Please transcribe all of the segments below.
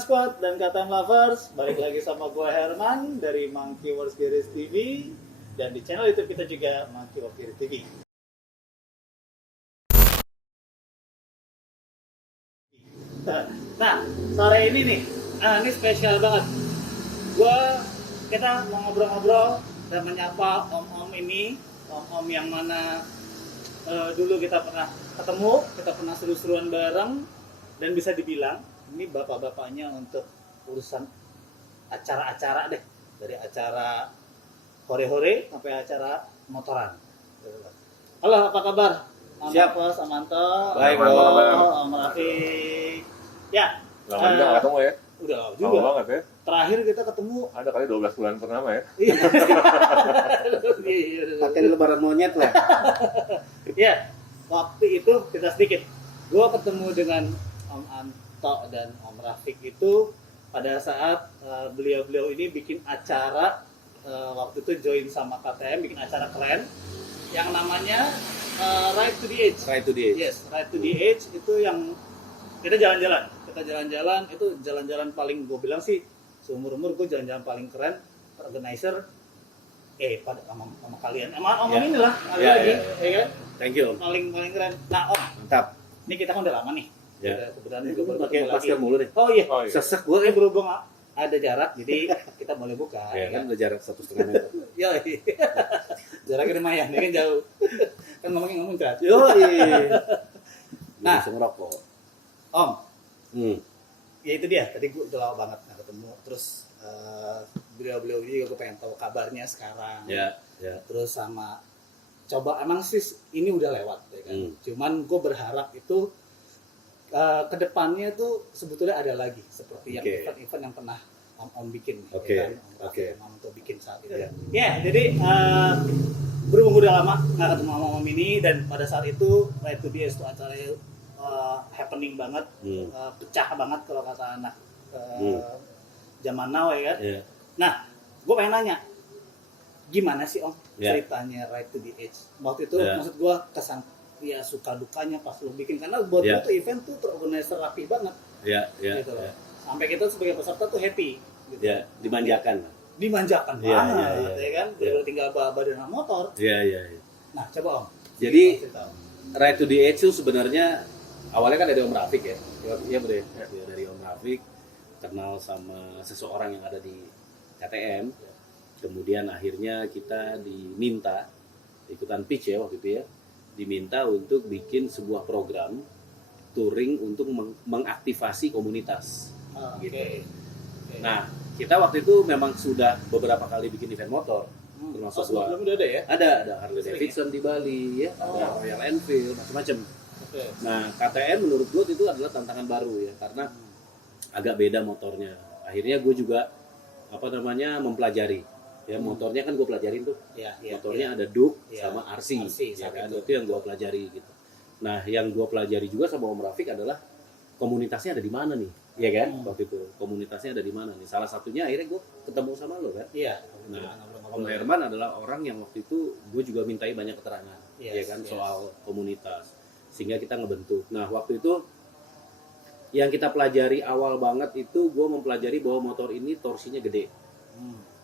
Squad dan KTM Lovers, balik lagi sama gue Herman dari Monkey Wars Series TV, dan di channel YouTube kita juga Monkey Wars Series TV. Nah, sore ini nih, ini spesial banget. Kita mau ngobrol-ngobrol dan menyapa om-om ini, om-om yang mana dulu kita pernah ketemu, kita pernah seru-seruan bareng, dan bisa dibilang ini bapak-bapaknya untuk urusan acara-acara deh, dari acara hore-hore sampai acara motoran. Halo, apa kabar? Siap. Mas Amanto. Baik, Om Rafiq. Ya. Lama juga nggak ketemu ya? Udah lama Lama juga. banget ya? Terakhir kita ketemu. Ada kali 12 bulan purnama ya? Pakai lebaran monyet lah. Ya, waktu itu kita sedikit. Gua ketemu dengan Om Anto dan Om Rafiq itu pada saat beliau-beliau ini bikin acara, waktu itu join sama KTM, bikin acara keren yang namanya Ride to the Edge. Ride to the Edge. Yes, Ride to the Edge itu yang kita jalan-jalan. Itu jalan-jalan paling, gue bilang sih seumur-umur gue jalan-jalan paling keren. Organizer pada sama kalian, sama om ini lah kali Ya, lagi, ya. ya kan? Thank you. Paling keren. Nah, Om, Mantap. ini kita kan udah lama nih. Ya. Kebetulan juga baru Pakai ketemu masker lagi. mulu deh. Oh iya, Oh iya. Sesek gua ini berhubung ada jarak, jadi kita boleh buka. Ya kan kan? udah jarak 1,5 meter. Ya, jaraknya lumayan, ini kan jauh. Kan ngomongin ngomong cat. Yo, Nah. bisa ngerokok. Om, ya itu dia. Tadi gue udah lama banget nggak ketemu. Terus beliau-beliau juga gue pengen tahu kabarnya sekarang. Ya. Terus sama coba, emang sih ini udah lewat ya kan. Cuman gue berharap itu kedepannya tuh sebetulnya ada lagi seperti yang Oke. event-event yang pernah Om bikin. Oke. Ya kan? Om Rafi Oke. Om untuk bikin saat itu. Ya. Ya, jadi berhubung udah lama nggak ketemu sama Om ini, dan pada saat itu Ride to the Edge itu acaranya happening banget, pecah banget kalau kata anak zaman now ya kan. Ya. Nah, gue pengen nanya, gimana sih Om Ya. ceritanya Ride to the Edge? Waktu itu Ya. maksud gue kesan ya suka dukanya pas lo bikin, karena buat Ya. gue tuh event tuh terorganisir rapi banget Ya. gitu loh. Sampai kita sebagai peserta tuh happy gitu. Ya, dimanjakan. Dimanjakan Ya, banget ya. ya kan. Bener-bener tinggal bawa dengan motor. Ya. Nah, coba Om. Jadi cerita, Om. Ride to the Edge itu sebenarnya awalnya kan dari Om Rafiq ya. Iya, Bro. Ya, dari Om Rafiq kenal sama seseorang yang ada di KTM. Kemudian akhirnya kita diminta ikutan pitch ya waktu itu ya. Diminta untuk bikin sebuah program touring untuk mengaktifasi komunitas. Oke. Gitu. Oke. Nah, kita waktu itu memang sudah beberapa kali bikin event motor. Termasuk gua. sebelum udah ada ya? Ada Harley Sering Davidson di Bali ya, ada Royal Enfield, macam-macam. Oke. Nah, KTM menurut gue itu adalah tantangan baru ya, karena agak beda motornya. Akhirnya gue juga mempelajari. Ya, motornya kan gue pelajarin tuh. Ya, Motornya ada Duke Ya. sama RC ya saat kan? itu. Itu yang gue pelajari gitu. Nah, yang gue pelajari juga sama Om Rafiq adalah komunitasnya ada di mana nih, ya kan? Waktu itu komunitasnya ada di mana nih? Salah satunya akhirnya gue ketemu sama lo kan. Iya. Nah, Om Herman adalah orang yang waktu itu gue juga mintai banyak keterangan, ya kan, soal komunitas, sehingga kita ngebentuk. Nah, waktu itu yang kita pelajari awal banget itu gue mempelajari bahwa motor ini torsinya gede.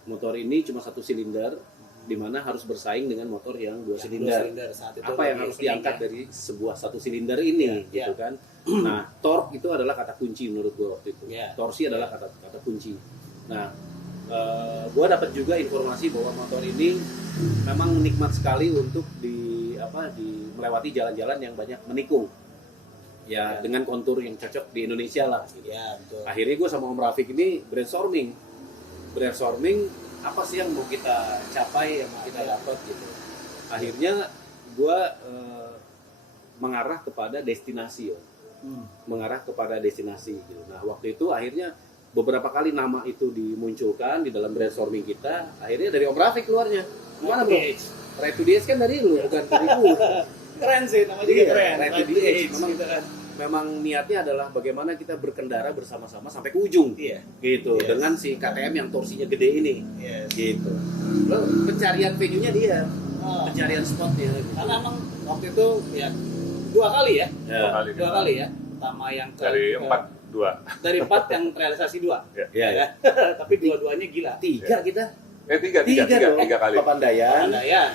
Motor ini cuma 1 silinder, di mana harus bersaing dengan motor yang 2 silinder. Apa yang harus diangkat dari sebuah 1 silinder ini, gitu kan? Nah, torque itu adalah kata kunci menurut gue waktu itu. Torsi adalah kata kunci. Nah, gue dapat juga informasi bahwa motor ini memang nikmat sekali untuk melewati jalan-jalan yang banyak menikung. Ya, dengan kontur yang cocok di Indonesia lah. Gitu. Ya, betul. Akhirnya gue sama Om Rafiq ini brainstorming apa sih yang mau kita capai, yang mau kita dapat gitu. Akhirnya gue mengarah kepada destinasi ya. Mengarah kepada destinasi gitu. Nah, waktu itu akhirnya beberapa kali nama itu dimunculkan di dalam brainstorming kita. Akhirnya dari Om Rafiq keluarnya. Gimana bro? Ride to the Edge kan dari lu, bukan dari gue. Keren sih, namanya juga keren. Ride to the Edge. Gitu kan. Memang niatnya adalah bagaimana kita berkendara bersama-sama sampai ke ujung. Iya. Gitu. Yes. Dengan si KTM yang torsinya gede ini. Yes. Gitu. Lo pencarian venue-nya dia. Pencarian spotnya. Karena emang waktu itu ya 2 kali ya. Dua kali. Dua kali ya. Pertama yang Dari 4 2. Dari 4 yang realisasi 2. Iya, ya. Tapi dua-duanya gila. 3 kita. 3 dong. kali. Papandayan, Pandayan,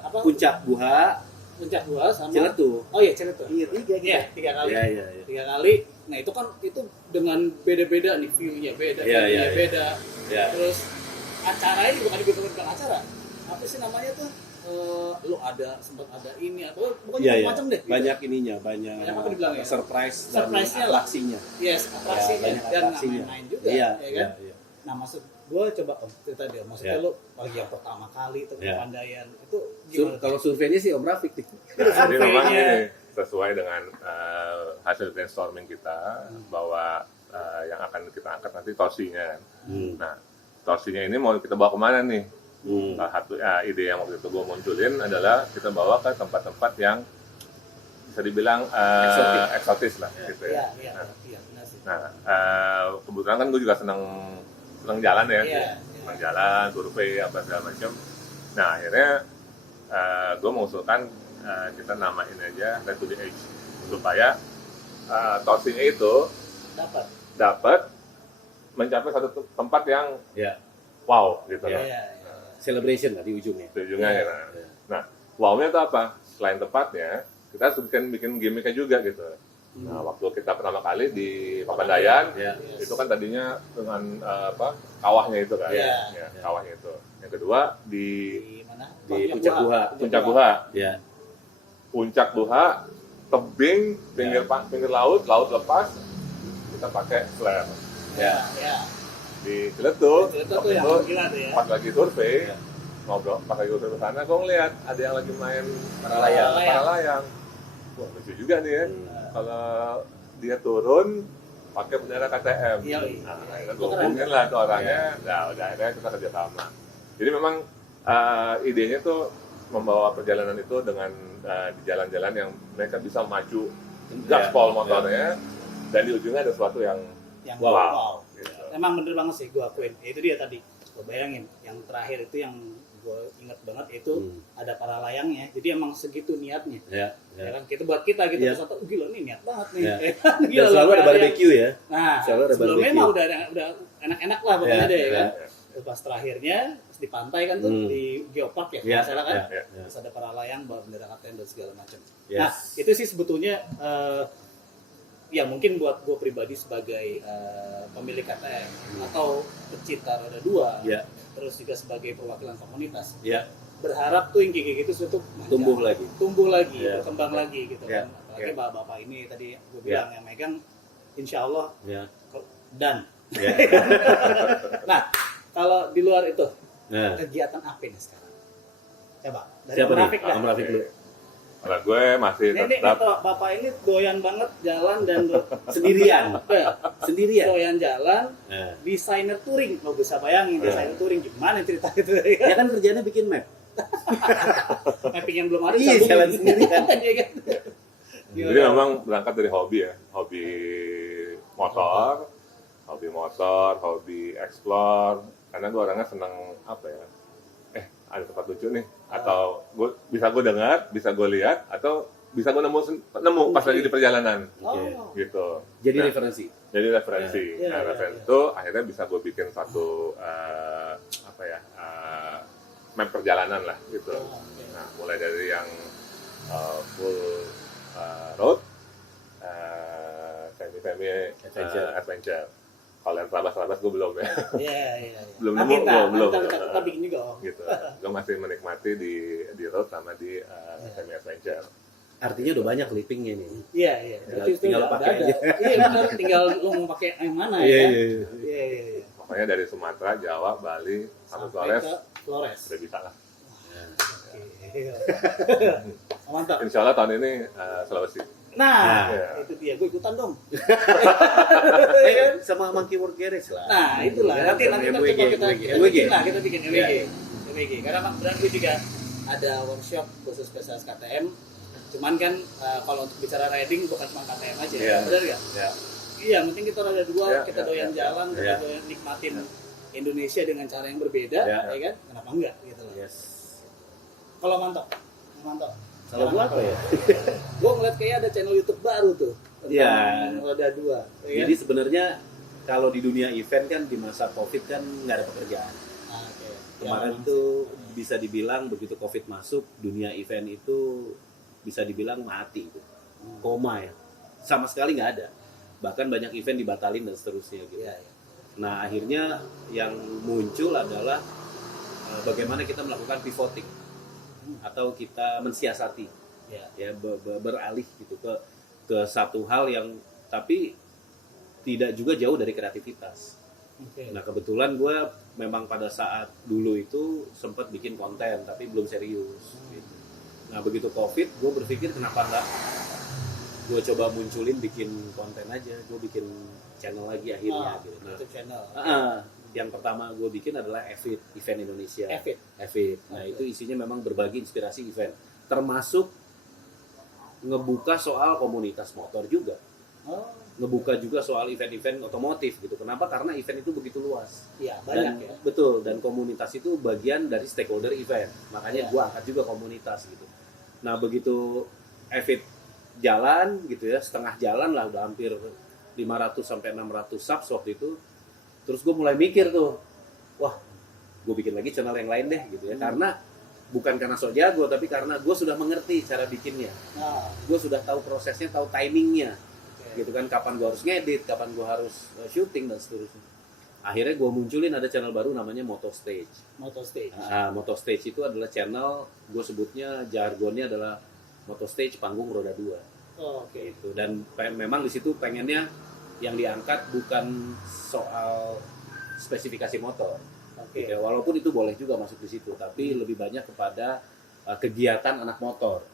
apa? Puncak Buha, Puncak 2 sama Ciletuh. Oh iya, Ciletuh. Iya, 3 kita. Iya, 3 kali. Iya. 3 kali. Nah, itu kan dengan beda-beda nih view-nya beda, Iya, view-nya iya. beda. Iya. Terus acaranya bukan bukan acara. Apa sih namanya tuh? Lu sempat ada ini atau pokoknya Iya, iya. macam deh. gitu. Banyak ininya, banyak Banyak apa dibilang ya? surprise Surprise-nya dan lah. atraksinya. Yes, atraksinya banyak dan nggak atraksinya. main-main juga, Iya, ya kan? iya. Nah, maksud gue coba cerita deh, maksudnya Iya. lu lagi yang pertama kali tuh Iya. Pandaian itu gimana? Kalau surveinya sih Om Rafiq nih. Nah, jadi memang Surveinya. ini sesuai dengan hasil brainstorming kita bahwa yang akan kita angkat nanti torsinya. Nah, torsinya ini mau kita bawa kemana nih? Salah satu ide yang waktu itu gue munculin adalah kita bawa ke tempat-tempat yang bisa dibilang eksotis lah, gitu ya. Iya, benar sih. Nah, kebetulan kan gue juga senang jalan ya, Iya. senang jalan, survei apa segala macam. Nah, akhirnya gue mengusulkan kita namain aja Red to the Edge supaya torsinya itu dapat mencapai satu tempat yang Ya, wow gitu Iya. loh. Iya. celebration lah di ujungnya. Di ujungnya Iya. ya. Nah, wow-nya itu apa? Selain tempatnya, kita harus bikin gimmicknya juga gitu. Nah, waktu kita pertama kali di Papandayan, Ya. Yes. itu kan tadinya dengan kawahnya itu kan, Iya. ya, kawahnya itu. Yang kedua di Di mana? Di Puncak Buha. Puncak Buha, Ya. Puncak Buha, tebing, pinggir laut lepas, kita pakai flare. Ya, ya. Di Ciletuh, Itu waktu tuh yang itu gila tuh ya. pas lagi survei, Ya. ngobrol, pas lagi survei ke sana, gue ngeliat ada yang lagi main Para layang. para layang. Wah, lucu juga nih ya. Kalau dia turun pakai bendera KTM. Iya. Nah, akhirnya Itu gue keren. hubungin lah tuh orangnya. Nah, udah akhirnya kita kerjasama. Jadi memang idenya tuh membawa perjalanan itu dengan di jalan-jalan yang mereka bisa maju gaspol motornya, dan di ujungnya ada sesuatu yang Yang wow. Gitu. Emang bener banget sih gue akuin. Itu dia tadi. Gue bayangin yang terakhir itu yang gue inget banget itu ada para layangnya. Jadi emang segitu niatnya. Ya. Ya kan kita buat kita gitu Iya. peserta, gila nih niat banget nih. Iya. Ya kan? Dan Gila, selalu ada layang. barbecue ya. Nah, Selalu ada sebelumnya barbecue. mah udah enak-enak lah pokoknya Iya, deh ya iya. kan. Terus pas terakhirnya pas di pantai kan tuh di Geopark ya, Iya, kalau salah kan. iya. Terus ada para layang bawa bendera KTM dan segala macam. Yes. Nah, itu sih sebetulnya ya mungkin buat gue pribadi sebagai pemilik KTM atau pecinta roda 2, Ya. terus juga sebagai perwakilan komunitas, Ya. berharap tuh yang kayak gitu suatu Tumbuh lagi. ya. Berkembang lagi gitu Ya. kan. Apalagi Ya. bapak-bapak ini tadi gue bilang yang megang, insya Allah Ya. dan. Ya. Nah, kalau di luar itu Nah, kegiatan apa nih sekarang? Coba dari siapa Om nih? Rafiq dah. Om Rafiq dulu. Kalau gue masih Ini tetap bapak ini doyan banget jalan dan Sendirian. Ya, Sendirian. doyan jalan, Nah. desainer touring. Lo bisa bayangin Ya. desainer touring gimana cerita itu ya Dia kan? kan kerjanya bikin map. Mapping yang belum ada Iya, sambungin. jalan sendirian. Iya kan? Jadi memang berangkat dari hobi ya, hobi motor, hobi explore. Karena gue orangnya seneng apa ya? Ada tempat lucu nih, atau bisa gue dengar, bisa gue lihat, atau bisa gue nemu pas lagi di perjalanan, Oh. gitu. Jadi Nah, referensi. jadi referensi. Ya, Nah, ya, referensi ya. itu akhirnya bisa gue bikin satu map perjalanan lah, gitu. Oh, oke. Nah, mulai dari yang full road, semi adventure. Kalau yang terabas-terabas gue belum ya, Iya. belum Nanti nemu, ntar, belum. kita bikin juga Om. Gitu. Gue masih menikmati di road sama di semi adventure. Artinya udah banyak clippingnya nih. Iya. Tinggal udah pakai ada. aja. Iya benar, tinggal lu mau pakai yang mana ya. Iya, kan? iya, iya. Iya. Pokoknya dari Sumatera, Jawa, Bali, sampai Flores, ke Flores. udah bisa lah. Oke. Mantap. Insya Allah tahun ini Sulawesi. Nah, Iya. itu dia, gue ikutan dong. Sama Monkey World Garage lah. Nah, itulah. Ya, Nanti sama kita MWG, coba kita MWG. bikin lah, kita bikin Iya. MWG. Karena kebetulan gue juga ada workshop khusus spesialis KTM. Cuman kan kalau untuk bicara riding bukan cuma KTM aja, Iya. benar nggak? Ya. Iya, penting kita roda dua, Iya, kita iya, doyan iya. jalan, kita Iya. doyan nikmatin Indonesia dengan cara yang berbeda, Iya. ya kan? Kenapa enggak gitu loh. Yes. Kalau mantap. Kalau gua apa ya? Gue ngeliat kayak ada channel YouTube baru tuh. tentang roda 2. Ya Jadi kan? sebenarnya kalau di dunia event kan di masa COVID kan nggak ada pekerjaan. Oke. Kemarin Ya, tuh bisa dibilang begitu COVID masuk, dunia event itu bisa dibilang mati, gitu. Koma ya. Sama sekali nggak ada. Bahkan banyak event dibatalin dan seterusnya gitu. ya, ya. Nah akhirnya yang muncul adalah bagaimana kita melakukan pivoting atau kita mensiasati, ya beralih gitu ke satu hal yang tapi tidak juga jauh dari kreativitas. Oke. Nah kebetulan gue memang pada saat dulu itu sempat bikin konten tapi belum serius. Gitu. Nah begitu COVID gue berpikir kenapa enggak gue coba munculin bikin konten aja, gue bikin channel lagi akhirnya gitu. Nah, YouTube channel. yang pertama gue bikin adalah Event Indonesia. Event. Nah itu isinya memang berbagi inspirasi event, termasuk ngebuka soal komunitas motor juga, ngebuka juga soal event-event otomotif gitu. Kenapa? Karena event itu begitu luas. Iya, banyak Dan, ya. Betul, dan komunitas itu bagian dari stakeholder event. Makanya gue angkat juga komunitas gitu. Nah begitu event jalan gitu ya, setengah jalan lah, udah hampir 500 sampai 600 subs waktu itu. Terus gue mulai mikir tuh, wah gue bikin lagi channel yang lain deh gitu ya. Karena bukan karena sok jago, tapi karena gue sudah mengerti cara bikinnya. Gue sudah tahu prosesnya, tahu timingnya gitu kan, kapan gue harus ngedit, kapan gue harus syuting dan seterusnya. Akhirnya gue munculin ada channel baru namanya Moto Stage. Moto Stage itu adalah channel, gue sebutnya jargonnya adalah Moto Stage panggung roda 2. Gitu. Dan memang di situ pengennya yang diangkat bukan soal spesifikasi motor. Gitu. Walaupun itu boleh juga masuk di situ, tapi lebih banyak kepada kegiatan anak motor.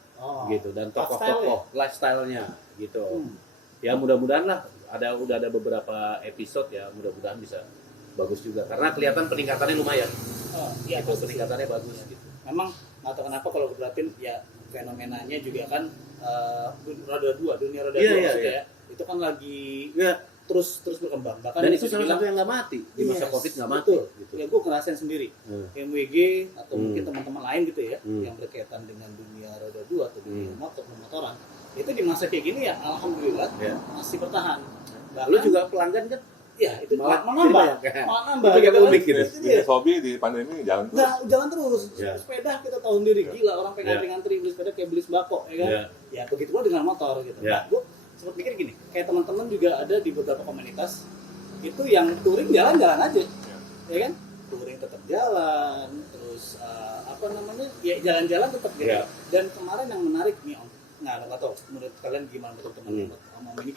Gitu, dan tokoh-tokoh lifestyle-nya gitu. Ya mudah-mudahan lah udah ada beberapa episode ya, mudah-mudahan bisa bagus juga karena kelihatan peningkatannya lumayan. Iya, itu peningkatannya bagus gitu. Memang nggak tahu kenapa kalau berarti ya fenomenanya juga kan dunia roda 2 maksudnya ya. Itu kan lagi terus berkembang. Bahkan Dan itu salah satu yang nggak mati di masa COVID, nggak mati. Gitu. Ya gue ngerasain sendiri. MWG atau mungkin teman-teman lain gitu ya yang berkaitan dengan dunia roda 2 atau dunia motoran. Itu di masa kayak gini ya alhamdulillah masih bertahan. Lu juga pelanggan kan? Ya itu malah nambah. Itu yang unik gitu. Bisnis hobi di pandemi jalan terus. Nah, jalan terus. Sepeda kita tahu sendiri gila, orang pengen ngantri beli sepeda kayak beli sembako ya kan. Ya begitu pula dengan motor gitu. Nah, gue sempat mikir gini, kayak teman-teman juga ada di beberapa komunitas itu yang touring jalan-jalan aja. Ya kan? Touring tetap jalan, terus ya jalan-jalan tetap gitu. Dan kemarin yang menarik nih Om, nggak tahu menurut kalian gimana, menurut teman-teman Om ini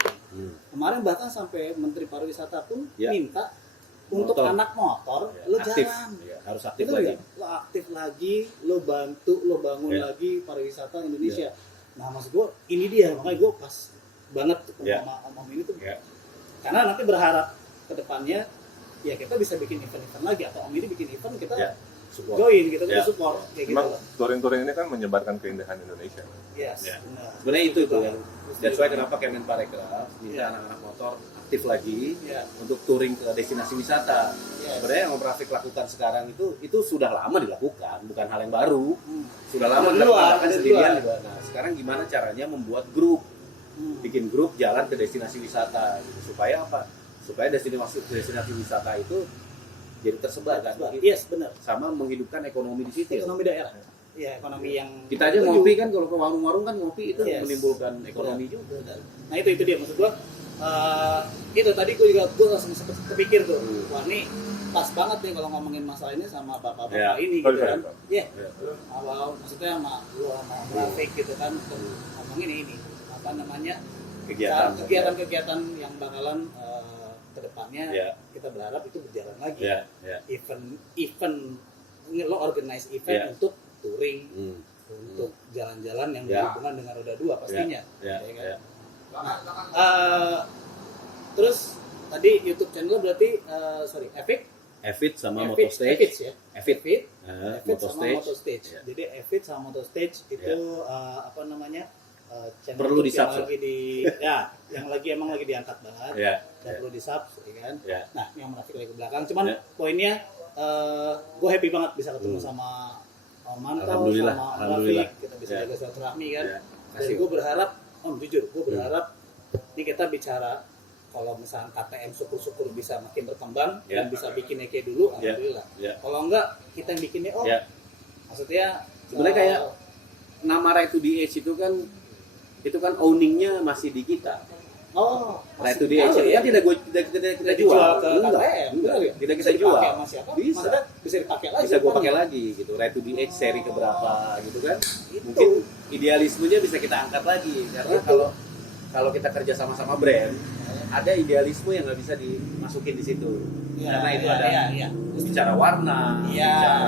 kemarin bahkan sampai Menteri Pariwisata pun minta untuk anak motor lo aktif. jalan, Harus aktif itu lagi. Lo aktif lagi, lo bantu, lo bangun lagi pariwisata Indonesia. Nah maksud gue ini dia, makanya gue pas banget sama Om ini tuh, karena nanti berharap ke depannya ya kita bisa bikin event-event lagi, atau Om ini bikin event kita join gitu, kita support kayak gitu. Memang touring-touring ini kan menyebarkan keindahan Indonesia. Sebenarnya itu tuh yang that's why kenapa Kemenparekraf minta anak-anak motor aktif lagi untuk touring ke destinasi wisata. Sebenarnya yang Om Rafiq lakukan sekarang itu sudah lama dilakukan, bukan hal yang baru. Sudah lama dilakukan sendirian juga. Nah, sekarang gimana caranya membuat grup, bikin grup jalan ke destinasi wisata gitu. Supaya apa? Supaya destinasi wisata itu jadi tersebar kan. Yes, benar. Sama menghidupkan ekonomi di situ. Ekonomi daerah. Ya, ekonomi yang kita aja ngopi kan, kalau ke warung-warung kan ngopi itu menimbulkan ekonomi juga. Nah itu dia maksud gua. Itu tadi gue langsung kepikir tuh, wah ini pas banget nih kalau ngomongin masalah ini sama bapak-bapak ini gitu kan. Awal maksudnya sama lu sama Rafiq gitu kan, ngomongin ini apa namanya kegiatan-kegiatan yang bakalan kedepannya kita berharap itu berjalan lagi. Event lo organize event untuk touring, untuk jalan-jalan yang berhubungan dengan roda 2 pastinya. Terus tadi YouTube channel berarti Evit sama Moto Stage. Evit Moto sama Moto Stage. Jadi Evit sama Moto Stage itu channel perlu yang di-subs lagi yang lagi diangkat banget. Dan perlu di-subs, ya kan? Nah, yang Rafiq lagi ke belakang. Cuman poinnya gue happy banget bisa ketemu sama Om Mantau, sama Om Rafiq. Kita bisa jaga silaturahmi kan. Dan gue berharap, jujur, gue berharap Ini kita bicara kalau misalnya KTM syukur-syukur bisa makin berkembang dan bisa bikin kayak dulu, alhamdulillah. Kalau enggak, kita yang bikinnya maksudnya sebenarnya kayak nama Right to the Edge itu kan owningnya masih di kita. Right to the Edge itu kan tidak kita jual ke KTM, tidak kita jual. Bisa dipakai lagi. Bisa gue pakai lagi gitu. Right to the Edge seri keberapa gitu kan? Mungkin idealismenya bisa kita angkat lagi karena kalau kita kerja sama-sama brand, ada idealisme yang nggak bisa dimasukin di situ. Karena itu ada bicara warna, bicara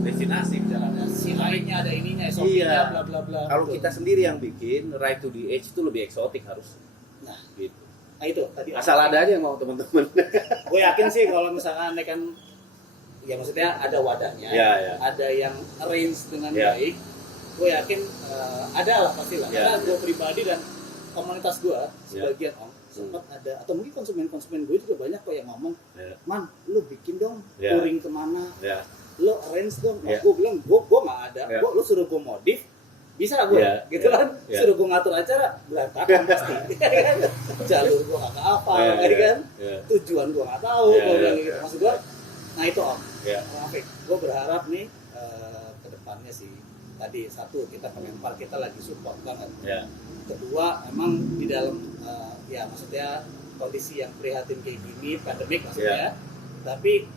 destinasi, bicara si lainnya ada ininya, SOP-nya, bla bla bla. Kalau kita sendiri yang bikin Right to the Edge itu lebih eksotik harus. Nah, gitu. Nah itu tadi. Asal ada aja yang mau teman-teman. Gue yakin sih kalau misalkan kan, ya maksudnya ada wadahnya, ada yang arrange dengan baik. Gue yakin ada lah pasti lah. Karena gue pribadi dan komunitas gue sebagian sempat ada, atau mungkin konsumen gue juga banyak kok yang ngomong, man, lu bikin dong touring kemana, lu arrange dong. Gue bilang gue nggak ada, lu suruh gue modif, bisa gue, gitu kan, suruh gue ngatur acara berantakan pasti, jalur gue nggak apa, kan, tujuan gue nggak tahu, gue bilang gitu, maksud gue, nah itu Om, Rafiq, gue berharap nih kedepannya sih, tadi satu kita Kemenpar kita lagi support banget. Kedua, emang di dalam ya maksudnya kondisi yang prihatin kayak gini, pandemik maksudnya, tapi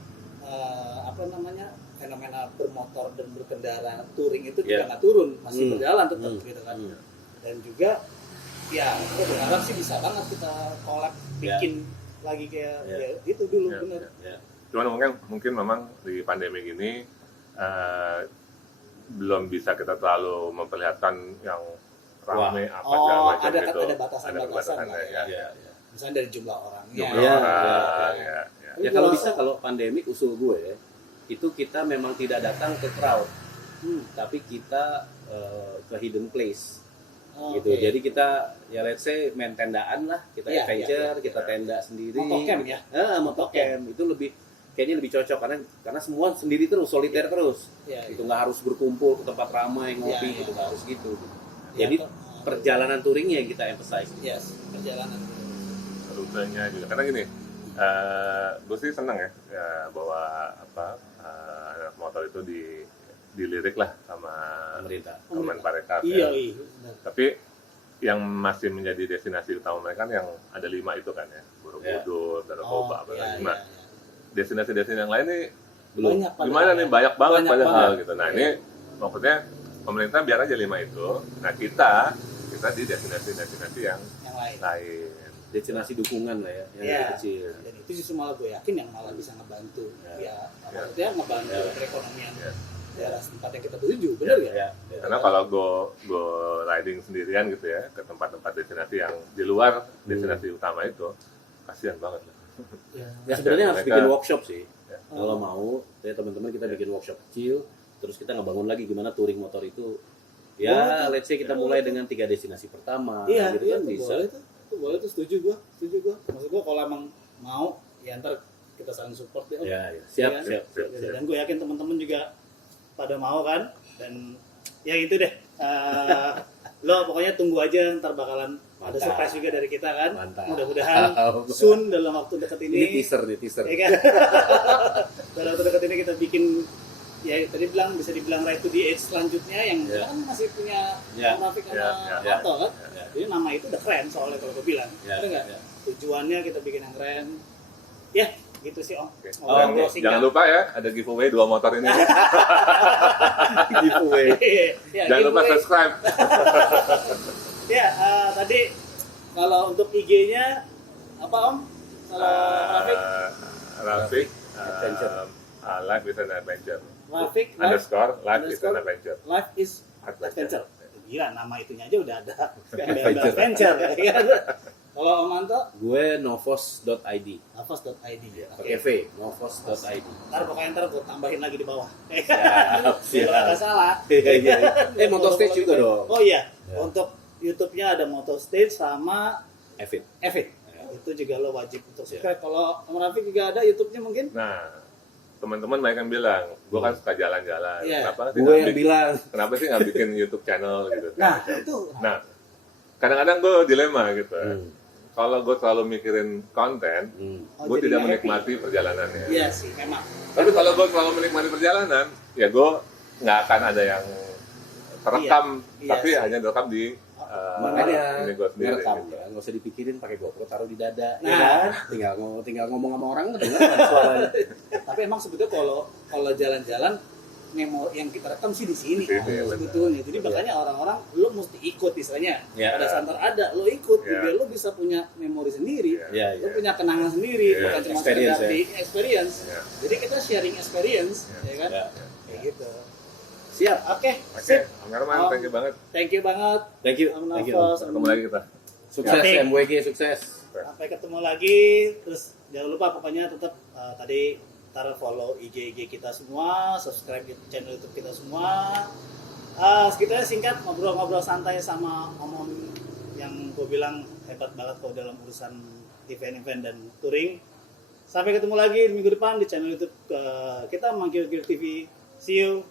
apa namanya fenomena bermotor dan berkendara touring itu juga nggak turun, masih berjalan tetap gitu kan. Dan juga ya aku berharap sih bisa banget kita collab bikin lagi kayak ya, itu dulu bener. Cuman mungkin memang di pandemi gini belum bisa kita terlalu memperlihatkan yang ramai apa segala macam gitu. Ada batasan-batasan lah ya. Misalnya dari jumlah orangnya. Ya kalau bisa, kalau pandemik usul gue itu kita memang tidak datang ke crowd, tapi kita ke hidden place. Gitu. Jadi kita ya let's say main tendaan lah, kita adventure, kita tenda sendiri. Motocamp ya. Motocamp itu kayaknya lebih cocok karena semua sendiri terus, soliter terus. Itu nggak harus berkumpul ke tempat ramai ngopi gitu, nggak harus gitu. Jadi perjalanan touringnya yang kita emphasize. Perjalanan. Rutenya juga. Karena gini, gue sih senang ya bahwa anak motor itu dilirik lah sama Kemenparekraf. Iya. Tapi yang masih menjadi destinasi utama mereka kan yang ada 5 itu kan ya, Borobudur, Danau-Toba, destinasi-destinasi yang lain nih belum. Gimana nih, banyak banget padahal gitu. Nah ini maksudnya pemerintah biar aja 5 itu. Nah kita di destinasi yang lain. Destinasi dukungan lah ya, yang lebih kecil. Dan itu justru malah gue yakin yang malah bisa ngebantu. Maksudnya ngebantu perekonomian daerah tempat yang kita tuju, benar ya? Karena kalau go riding sendirian gitu ya ke tempat-tempat destinasi yang di luar destinasi utama itu, kasihan banget lah. Ya sebenarnya harus bikin workshop sih. Kalau mau, ya teman-teman kita bikin workshop kecil, terus kita ngebangun lagi gimana touring motor itu. Ya, let's say kita mulai dengan 3 destinasi pertama, gitu kan bisa. Boleh tuh, setuju gua. Maksud gua kalau emang mau, ya ntar kita saling support ya. Siap. Dan gue yakin teman-teman juga pada mau kan, dan ya gitu deh. Lo pokoknya tunggu aja, ntar bakalan ada surprise juga dari kita kan. Mudah-mudahan soon dalam waktu dekat ini. Ini teaser. Ya kan? Dalam waktu dekat ini kita bikin, ya tadi bisa dibilang Right to the Edge selanjutnya yang kita kan masih punya Rafiq sama Anto kan. Jadi nama itu udah keren soalnya kalau gue bilang. Betul nggak? Tujuannya kita bikin yang keren. Ya, gitu sih Om. Jangan lupa ya, ada giveaway 2 motor ini. Giveaway. Jangan lupa subscribe. Tadi kalau untuk IG-nya apa Om? Kalau Rafiq? Rafiq Adventure. Life is an Adventure. Rafiq _Life is an Adventure. Life is Adventure. Gila, nama itunya aja udah ada. Adventure. Kalau Om Anto? Gue novos.id. Novos.id. Pakai V, novos.id. Ntar gue tambahin lagi di bawah. Siap. Nggak salah. Motostage juga dong. Oh iya, untuk YouTube-nya ada Motostage sama Evit. Itu juga lo wajib untuk subscribe. Kalau Om Rafiq juga ada YouTube-nya mungkin? Nah, teman-teman banyak yang bilang, gue kan suka jalan-jalan. Kenapa sih gue yang bilang, kenapa sih nggak bikin YouTube channel gitu? Nah, itu. Nah, kadang-kadang gue dilema gitu. Hmm. Kalau gue terlalu mikirin konten, Oh, gue jadi tidak nggak menikmati perjalanannya. Iya sih, memang. Tapi kalau gue terlalu menikmati perjalanan, ya gue nggak akan ada yang terekam, Iya tapi sih. hanya direkam di Makanya ini gue sendiri. ngerekam Gitu. ya, nggak usah dipikirin, pakai GoPro taruh di dada, Nah. ya kan? Tinggal ngomong sama orang kedengeran suaranya. Tapi emang sebetulnya kalau jalan-jalan yang kita rekam sih di sini Di sini, sebetulnya. Jadi makanya orang-orang lo mesti ikut istilahnya. Ya. Pada saat ada lo ikut Ya. biar lo bisa punya memori sendiri. Ya. Iya, Lo iya. punya kenangan sendiri, Ya. bukan cuma Experience, sekedar ya. di experience. Ya. Jadi kita sharing experience, Ya. ya kan? Ya. Kayak gitu. Siap, oke, Oke, sip. Om Herman, thank you banget. Thank you banget. Thank you. Om Thank you. Nafas, Ketemu lagi kita. Sukses Oke. MWG, sukses. Sampai ketemu lagi. Terus jangan lupa pokoknya tetap tadi ntar follow IG kita semua, subscribe channel YouTube kita semua. Sekitar singkat ngobrol-ngobrol santai sama Om yang gue bilang hebat banget kok dalam urusan event-event dan touring. Sampai ketemu lagi di minggu depan di channel YouTube kita Mangkir TV. See you.